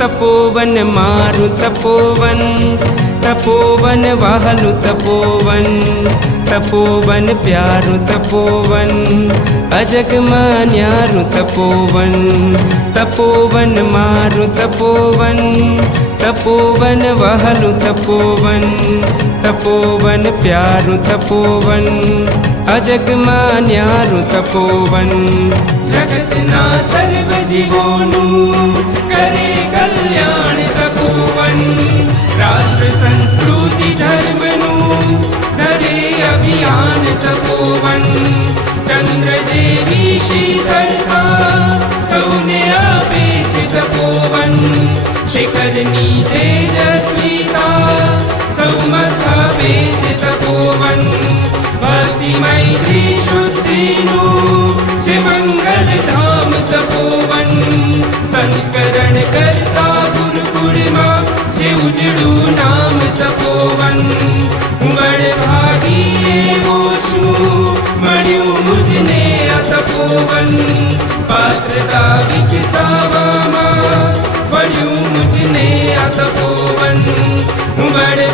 तपोवन मारु तपोवन तपोवन वहलु तपोवन तपोवन प्यारु तपोवन अजग मान्यारु तपोवन तपोवन मारु तपोवन तपोवन वहलु तपोवन तपोवन प्यारु तपोवन अजग मान्यारु तपोवन जगतना सर्व जीवोनु करे कल्याण तपोवन राष्ट्र संस्कृति धर्मनु धरे अभियान तपोवन चंद्र जेवी शीतलता सौने अपेच तपोवन शिखरनी तेजस्विता सौमस्था पेच तपोवन भक्ति मैत्री शुद्धिनु चे मंगल धाम तपोवन संस्करण करता गुरुकुळमा चे उजळू नाम तपोवन उमड़ भागी एवो छू मळ्यू मुझने आ तपोवन पात्रता विकसावामा फळ्यू मुझने आ तपोवन उमड़